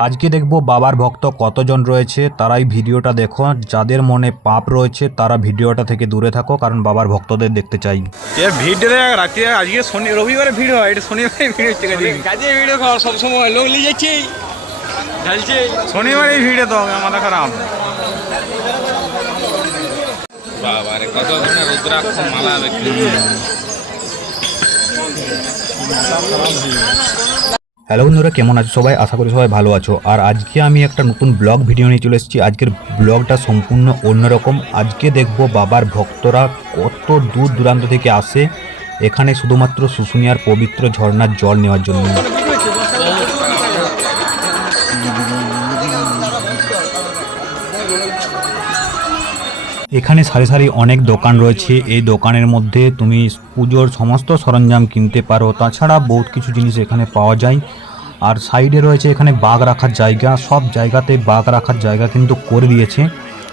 আজকে দেখব বাবার ভক্ত কতজন রয়েছে, তারাই ভিডিওটা দেখো। যাদের মনে পাপ রয়েছে তারা ভিডিওটা থেকে দূরে থাকো, কারণ বাবার ভক্তদের দেখতে চাই। ভিড় রাতে আজকে রবিবারে ভিড় হয়, এটা শনিবারে ভিড় হচ্ছে কাজে ভিডিও খাওয়া সবসময় লোক নিয়ে যাচ্ছে ঢালছে। শনিবারে ভিড়ে তো মাথা খারাপ। বাবারে কত ধরনের রুদ্রাক্ষ মালা বিক্রি। হ্যালো বন্ধুরা, কেমন আছো সবাই? আশা করি সবাই ভালো আছো। আর আজকে আমি একটা নতুন ব্লগ ভিডিও নিয়ে চলে এসেছি। আজকের ব্লগটা সম্পূর্ণ অন্যরকম। আজকে দেখব বাবার ভক্তরা কত দূর দূরান্ত থেকে আসে এখানে শুধুমাত্র শুশুনিয়ার পবিত্র ঝর্ণার জল নেওয়ার জন্য। এখানে সারি সারি অনেক দোকান রয়েছে। এই দোকানের মধ্যে তুমি পুজোর সমস্ত সরঞ্জাম কিনতে পারো, তাছাড়া বহুত কিছু জিনিস এখানে পাওয়া যায়। আর সাইডে রয়েছে এখানে বাঘ রাখার জায়গা। সব জায়গাতে বাঘ রাখার জায়গা কিন্তু করে দিয়েছে।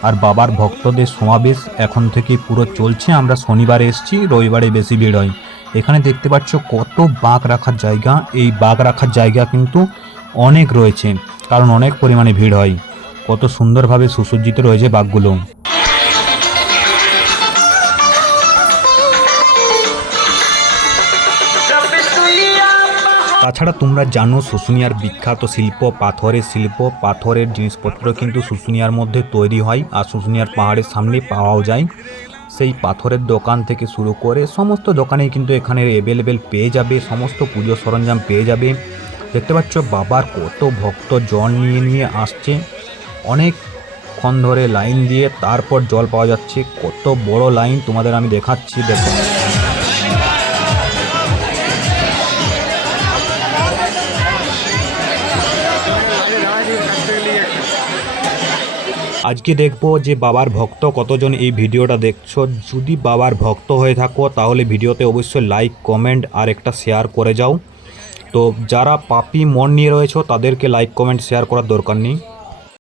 আর বাবার ভক্তদের সমাবেশ এখন থেকে পুরো চলছে। আমরা শনিবারে এসেছি, রবিবারে বেশি ভিড় হয়। এখানে দেখতে পাচ্ছ কত বাঘ রাখার জায়গা। এই বাঘ রাখার জায়গা কিন্তু অনেক রয়েছে, কারণ অনেক পরিমাণে ভিড় হয়। কত সুন্দরভাবে সুসজ্জিত রয়েছে বাঘগুলো। তাছাড়া তোমরা জানো শুশুনিয়ার বিখ্যাত শিল্প পাথরের শিল্প। পাথরের জিনিসপত্র কিন্তু শুশুনিয়ার মধ্যে তৈরি হয়, আর শুশুনিয়ার পাহাড়ের সামনে পাওয়াও যায়। সেই পাথরের দোকান থেকে শুরু করে সমস্ত দোকানেই কিন্তু এখানে অ্যাভেলেবেল পেয়ে যাবে, সমস্ত পুজো সরঞ্জাম পেয়ে যাবে। দেখতে পাচ্ছ বাবার কত ভক্ত জল নিয়ে নিয়ে আসছে, অনেকক্ষণ ধরে লাইন দিয়ে তারপর জল পাওয়া যাচ্ছে। কত বড় লাইন তোমাদের আমি দেখাচ্ছি, দেখো। আজকে দেখব যে বাবার ভক্ত কতজন এই ভিডিওটা দেখছো। যদি বাবার ভক্ত হয়ে থাকো তাহলে ভিডিওতে অবশ্যই লাইক, কমেন্ট আর একটা শেয়ার করে যাও। তো যারা পাপি মন নিয়ে রয়েছো তাদেরকে লাইক, কমেন্ট, শেয়ার করার দরকার নেই।